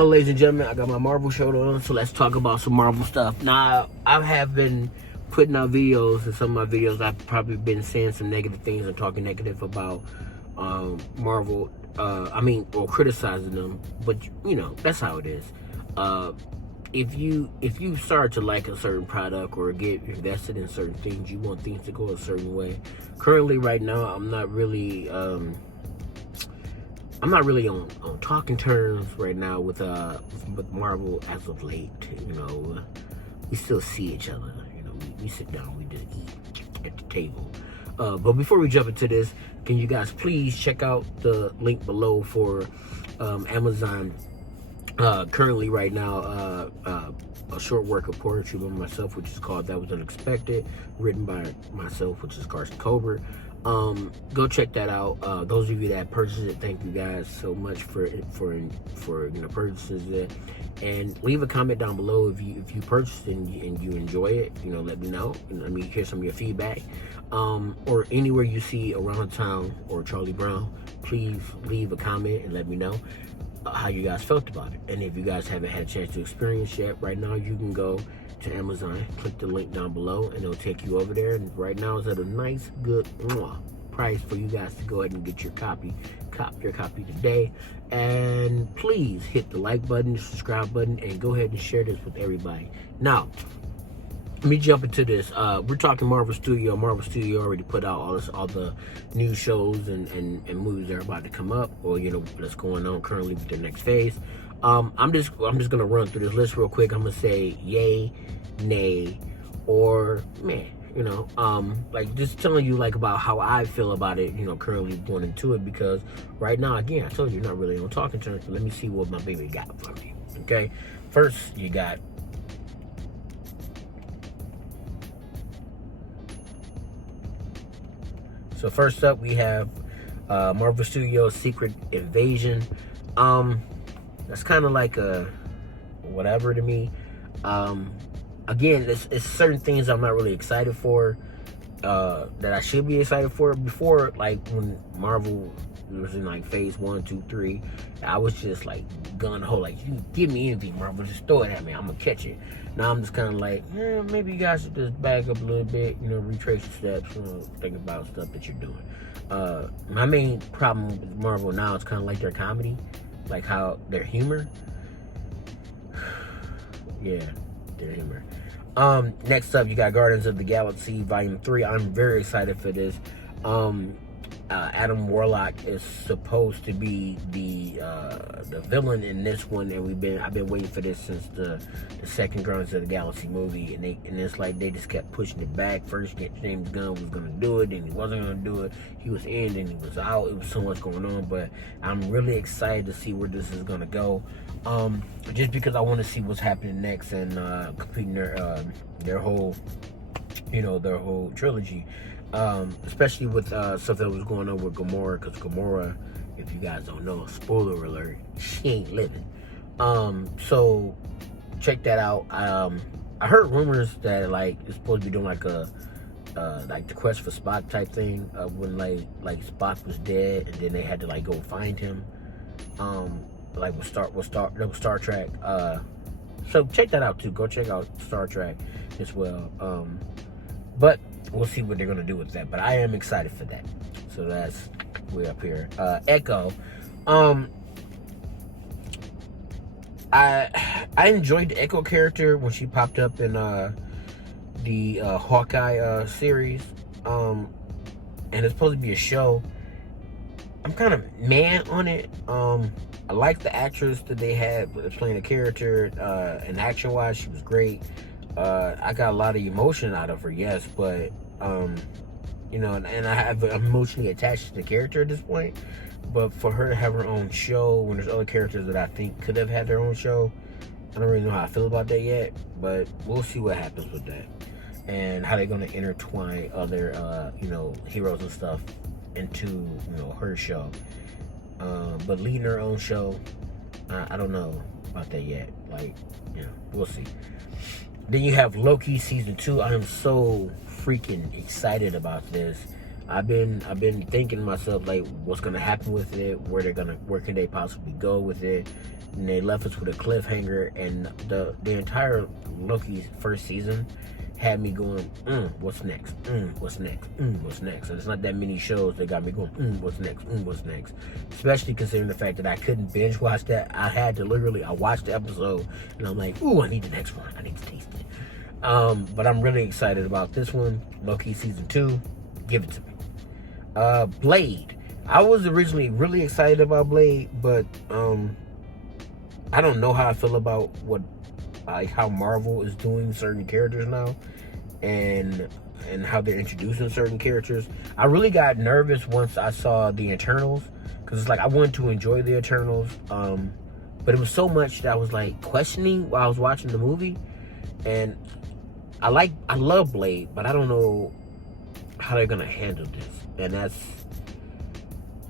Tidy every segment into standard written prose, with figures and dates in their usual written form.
So, ladies and gentlemen, I got my Marvel shirt on, so let's talk about some Marvel stuff. Now, I have been putting out videos, and some of my videos I've probably been saying some negative things and talking negative about Marvel. Or criticizing them, but you know that's how it is. If you start to like a certain product or get invested in certain things, you want things to go a certain way. Currently, right now, I'm not really on talking terms right now with Marvel as of late. You know, we still see each other. You know, we sit down, we just eat at the table. But before we jump into this, can you guys please check out the link below for Amazon? Currently, right now, a short work of poetry by myself, which is called "That Was Unexpected," written by myself, which is Carson Colbert. Go check that out. Those of you that purchased it, thank you guys so much for purchases it. And leave a comment down below if you purchased it and you enjoy it. You know, let me know. Let me hear some of your feedback. Or anywhere you see Around Town or Charlie Brown, please leave a comment and let me know how you guys felt about it. And if you guys haven't had a chance to experience yet, right now you can go to Amazon, click the link down below, and it'll take you over there. And right now it's at a nice, good price for you guys to go ahead and get your copy. Cop your copy today. And please hit the like button, the subscribe button, and go ahead and share this with everybody. Now, let me jump into this. We're talking Marvel Studio. Marvel Studio already put out all the new shows and movies that are about to come up, or you know what's going on currently with their next phase. I'm just gonna run through this list real quick. I'm gonna say yay, nay, or meh. You know, like just telling you like about how I feel about it. You know, currently going into it because right now, again, I told you you're not really on talking terms. So let me see what my baby got for me. Okay, first you got. So first up, we have Marvel Studios' Secret Invasion. That's kind of like a whatever to me. Again, it's certain things I'm not really excited for that I should be excited for. Before, like when Marvel was in like phase 1, 2, 3, I was just like gun ho, like you give me anything, Marvel, just throw it at me, I'm gonna catch it. Now I'm just kind of like, maybe you guys should just back up a little bit, you know, retrace your steps, you know, think about stuff that you're doing. My main problem with Marvel now is kind of like their comedy, like how their humor. Yeah, their humor. Next up, you got Guardians of the Galaxy Volume 3. I'm very excited for this. Adam Warlock is supposed to be the villain in this one, and I've been waiting for this since the second Guardians of the Galaxy movie, and it's like they just kept pushing it back. First, James Gunn was gonna do it, then he wasn't gonna do it. He was in, then he was out. It was so much going on, but I'm really excited to see where this is gonna go. Just because I want to see what's happening next and completing their whole trilogy. Especially with stuff that was going on with Gamora, because Gamora, if you guys don't know, spoiler alert, she ain't living. So check that out. I heard rumors that like it's supposed to be doing like a like the Quest for Spock type thing, when like Spock was dead and then they had to like go find him. Like with Star Trek. So check that out too. Go check out Star Trek as well. But we'll see what they're gonna do with that. But I am excited for that. So that's way up here. Echo. I enjoyed the Echo character when she popped up in the Hawkeye series. And it's supposed to be a show. I'm kind of mad on it. I like the actress that they had playing the character. And action-wise, she was great. I got a lot of emotion out of her, yes, but you know, and I'm emotionally attached to the character at this point. But for her to have her own show when there's other characters that I think could have had their own show, I don't really know how I feel about that yet. But we'll see what happens with that and how they're gonna intertwine other heroes and stuff into her show. But leading her own show, I don't know about that yet. Like, we'll see. Then you have Loki season 2. I am so freaking excited about this. I've been thinking to myself, like, what's gonna happen with it, where can they possibly go with it. And they left us with a cliffhanger, and the entire Loki first season had me going, what's next? What's next? What's next? And it's not that many shows that got me going, what's next? What's next? Especially considering the fact that I couldn't binge watch that. I had to literally, I watched the episode, and I'm like, I need the next one. I need to taste it. But I'm really excited about this one, Loki season 2. Give it to me. Blade. I was originally really excited about Blade, but I don't know how I feel about how Marvel is doing certain characters now, and how they're introducing certain characters. I really got nervous once I saw the Eternals, because it's like I wanted to enjoy the Eternals, but it was so much that I was like questioning while I was watching the movie. And I love Blade, but I don't know how they're gonna handle this,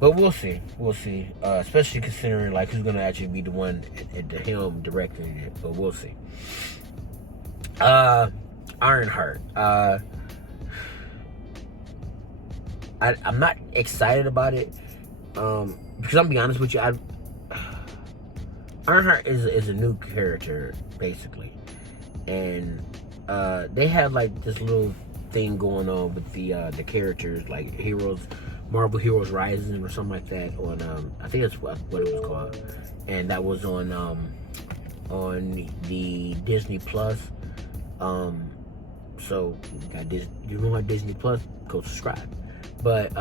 but we'll see. Especially considering like who's gonna actually be the one at the helm directing it. But we'll see. Ironheart. I'm not excited about it. Because I'm gonna be honest with you, Ironheart is a new character basically, and they have like this little thing going on with the characters, like Marvel Heroes Rising or something like that on I think that's what it was called, and that was on the Disney Plus. So you know what Disney Plus, go subscribe. But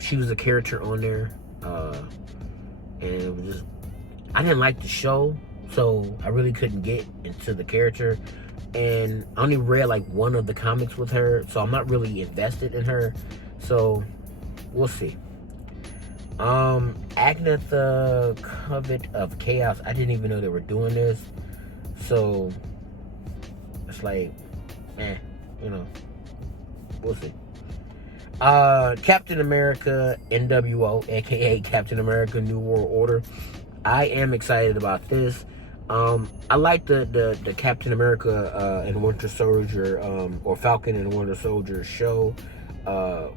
she was a character on there, and it was just, I didn't like the show, so I really couldn't get into the character. And I only read like one of the comics with her, so I'm not really invested in her. So we'll see. Agnetha Covet of Chaos. I didn't even know they were doing this. So it's like, we'll see. Captain America NWO, aka Captain America New World Order. I am excited about this. I like the Captain America and Winter Soldier, or Falcon and Winter Soldier show,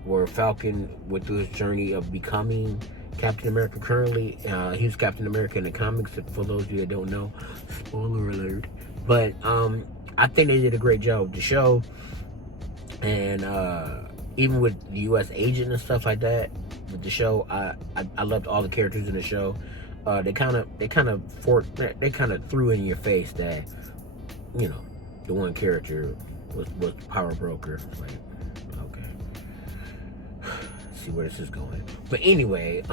where Falcon went through his journey of becoming Captain America currently. He was Captain America in the comics, for those of you that don't know. Spoiler alert. But I think they did a great job with the show. And even with the U.S. agent and stuff like that, with the show, I loved all the characters in the show. They kind of threw in your face that, the one character was Power Broker. Like, okay, see where this is going. But anyway,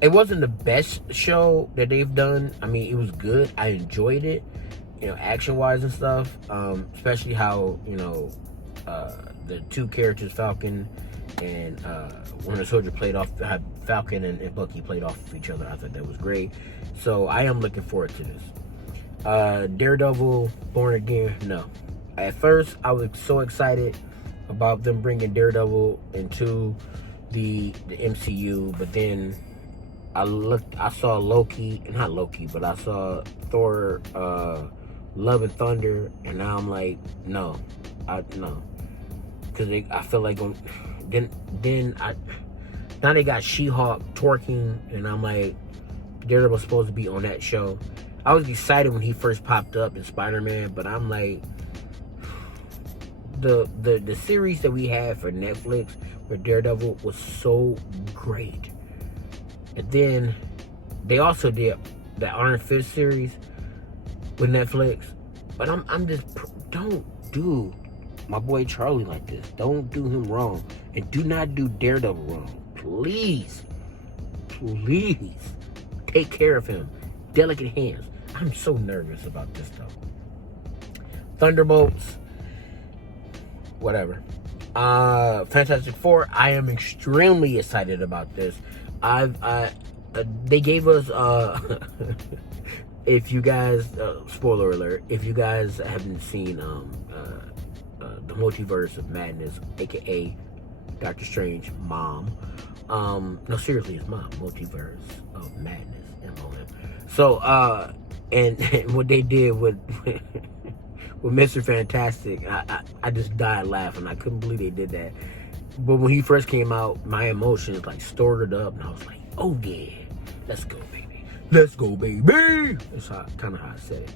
it wasn't the best show that they've done. I mean, it was good. I enjoyed it, action wise and stuff. Especially how the two characters, Falcon and Winter Soldier, had Falcon and Bucky played off of each other. I thought that was great. So I am looking forward to this. Daredevil Born Again, no. At first, I was so excited about them bringing Daredevil into the MCU, but then I saw I saw Thor Love and Thunder, and now I'm like, no. Because I feel like now they got She-Hulk twerking, and I'm like, Daredevil's supposed to be on that show. I was excited when he first popped up in Spider-Man, but I'm like, the series that we had for Netflix with Daredevil was so great. And then they also did the Iron Fist series with Netflix. But I'm just, don't do my boy Charlie like this. Don't do him wrong. And do not do Daredevil wrong. Please take care of him. Delicate hands. I'm so nervous about this stuff. Thunderbolts, whatever. Fantastic Four, I am extremely excited about this. They gave us if you guys, spoiler alert, if you guys haven't seen the Multiverse of Madness, aka Doctor Strange mom, no, seriously, his mom, Multiverse of Madness, MOM. So and what they did with with Mr. Fantastic, I just died laughing. I couldn't believe they did that. But when he first came out, my emotions like stored up, and I was like, "Oh yeah, let's go, baby, let's go, baby." That's kind of how I said it.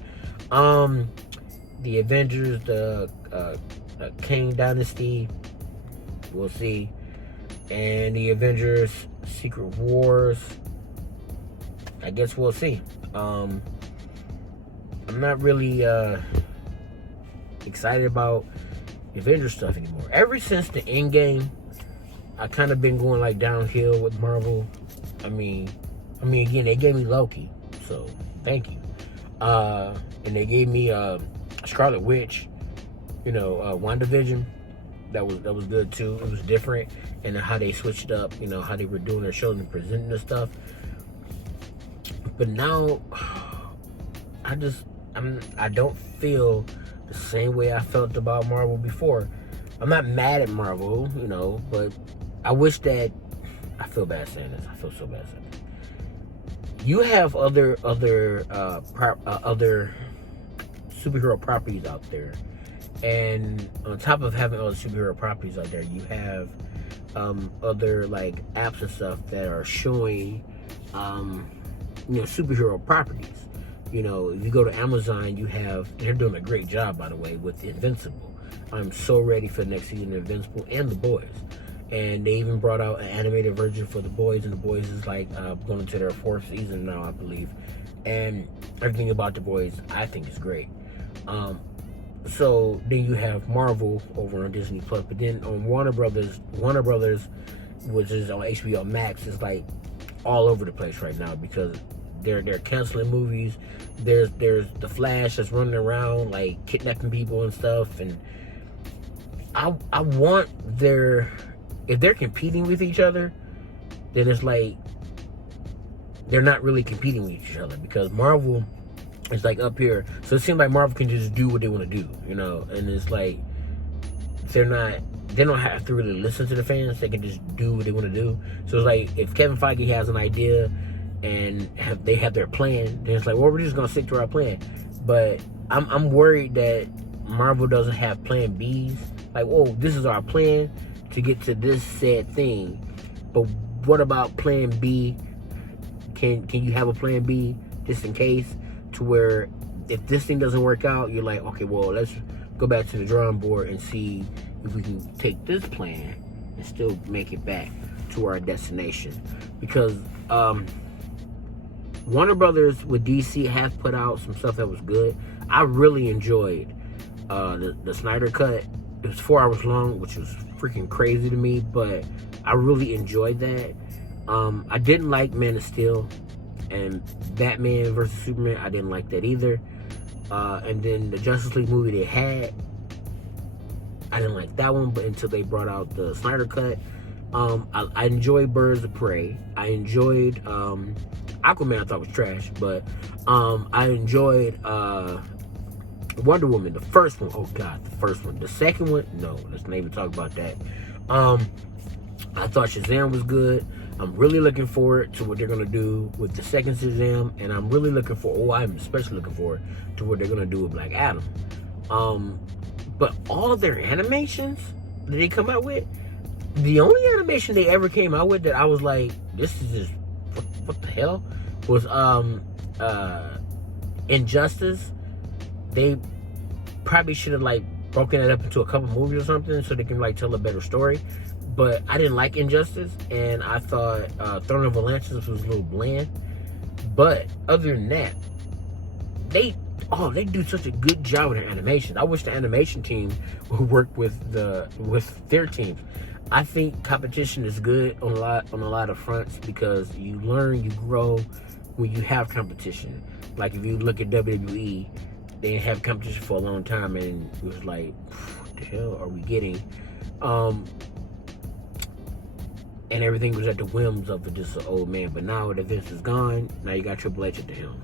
The Avengers, the Kang Dynasty, we'll see, and the Avengers Secret Wars, I guess we'll see. I'm not really excited about Avengers stuff anymore. Ever since the Endgame, I kind of been going like downhill with Marvel. I mean, again, they gave me Loki, so thank you. And they gave me Scarlet Witch, WandaVision. That was good too. It was different, and how they switched up, how they were doing their shows and presenting the stuff. But now, I don't feel the same way I felt about Marvel before. I'm not mad at Marvel, but I wish that, I feel bad saying this. I feel so bad saying this. You have other superhero properties out there, and on top of having other superhero properties out there, you have other like apps and stuff that are showing superhero properties. If you go to Amazon, they're doing a great job, by the way, with Invincible. I'm so ready for the next season of Invincible and The Boys. And they even brought out an animated version for The Boys, and The Boys is like going into their 4th season now, I believe. And everything about The Boys, I think, is great. So then you have Marvel over on Disney Plus, but then on Warner Brothers, which is on HBO Max, is like all over the place right now because they're canceling movies. There's the Flash that's running around like kidnapping people and stuff, and I want if they're competing with each other, then it's like they're not really competing with each other because Marvel is like up here, so it seems like Marvel can just do what they want to do, and it's like they don't have to really listen to the fans. They can just do what they want to do. So it's like if Kevin Feige has an idea and they have their plan, then it's like, well, we're just gonna stick to our plan. But I'm worried that Marvel doesn't have plan Bs. Like, whoa, this is our plan to get to this said thing, but what about plan B? Can you have a plan B just in case, to where if this thing doesn't work out, you're like, okay, well, let's go back to the drawing board and see if we can take this plan and still make it back to our destination. Because Warner Brothers with DC have put out some stuff that was good. I really enjoyed the Snyder Cut. It was 4 hours long, which was freaking crazy to me, but I really enjoyed that. I didn't like Man of Steel and Batman versus Superman. I didn't like that either. And then the Justice League movie they had, I didn't like that one, but until they brought out the Snyder Cut. I enjoyed Birds of Prey. I enjoyed Aquaman. I thought was trash, but I enjoyed Wonder Woman, the first one. Oh God, the first one. The second one, no, let's not even talk about that. I thought Shazam was good. I'm really looking forward to what they're gonna do with the second Shazam, and I'm especially looking forward to what they're gonna do with Black Adam. But all their animations that they come out with, the only animation they ever came out with that I was like, this is just what the hell, was Injustice. They probably should have like broken it up into a couple movies or something so they can like tell a better story. But I didn't like Injustice, and I thought Throne of Atlantis was a little bland. But other than that, they do such a good job with their animation. I wish the animation team would work with their teams. I think competition is good on a lot of fronts because you learn, you grow when you have competition. Like if you look at WWE, they didn't have competition for a long time, and it was like, what the hell are we getting? And everything was at the whims of just an old man. But now that Vince is gone, now you got Triple H at the helm.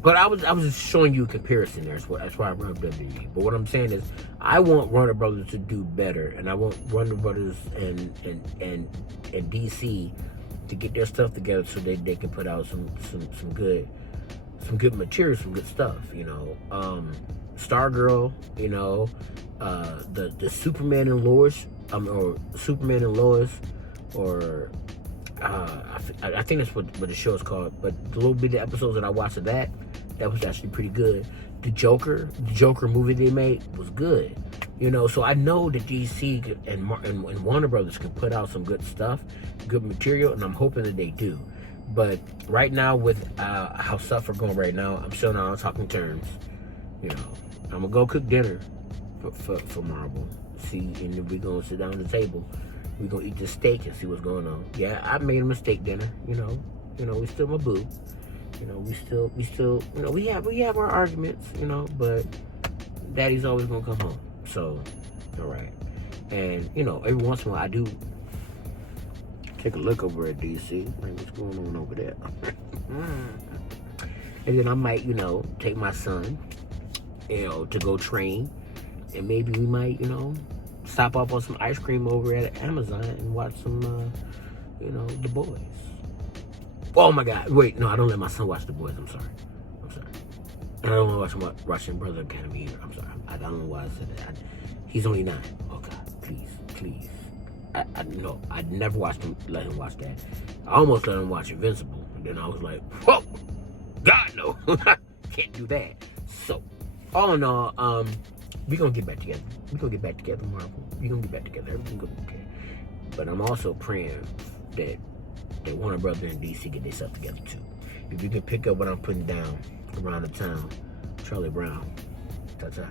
But I was just showing you a comparison there. That's why I brought up WWE. But what I'm saying is, I want Warner Brothers to do better, and I want Warner Brothers and DC to get their stuff together so they can put out some good material, some good stuff. Stargirl, the Superman and Lois or Superman and Lois, or I think that's what the show is called. But the little bit of episodes that I watched of that was actually pretty good. The Joker movie they made was good. You know, so I know that DC and Warner Brothers can put out some good stuff, good material, and I'm hoping that they do. But right now, with how stuff are going right now, I'm still not on talking terms. You know, I'm gonna go cook dinner for Marvel. See, and then we're gonna sit down at the table. We're gonna eat this steak and see what's going on. Yeah, I made a mistake dinner. You know, we still my boo. You know, we still, you know, we have our arguments. You know, but Daddy's always gonna come home. So, all right. And you know, every once in a while, I do take a look over at DC. Like, what's going on over there? And then I might, you know, take my son, you know, to go train. And maybe we might, you know, stop off on some ice cream over at Amazon and watch some, you know, The Boys. Oh my God. Wait, no, I don't let my son watch The Boys. I'm sorry. And I don't want to watch Brother Academy either. I'm sorry. I don't know why I said that. He's only 9. Oh God, please. No, I'd never let him watch that. I almost let him watch Invincible. And then I was like, whoa, God, no. Can't do that. So, all in all, we're going to get back together. We're going to get back together, Marvel. We're going to get back together. Everything's going to be okay. But I'm also praying that Warner Brothers and DC get themselves together too. If you can pick up what I'm putting down around the town, Charlie Brown. Ta-ta.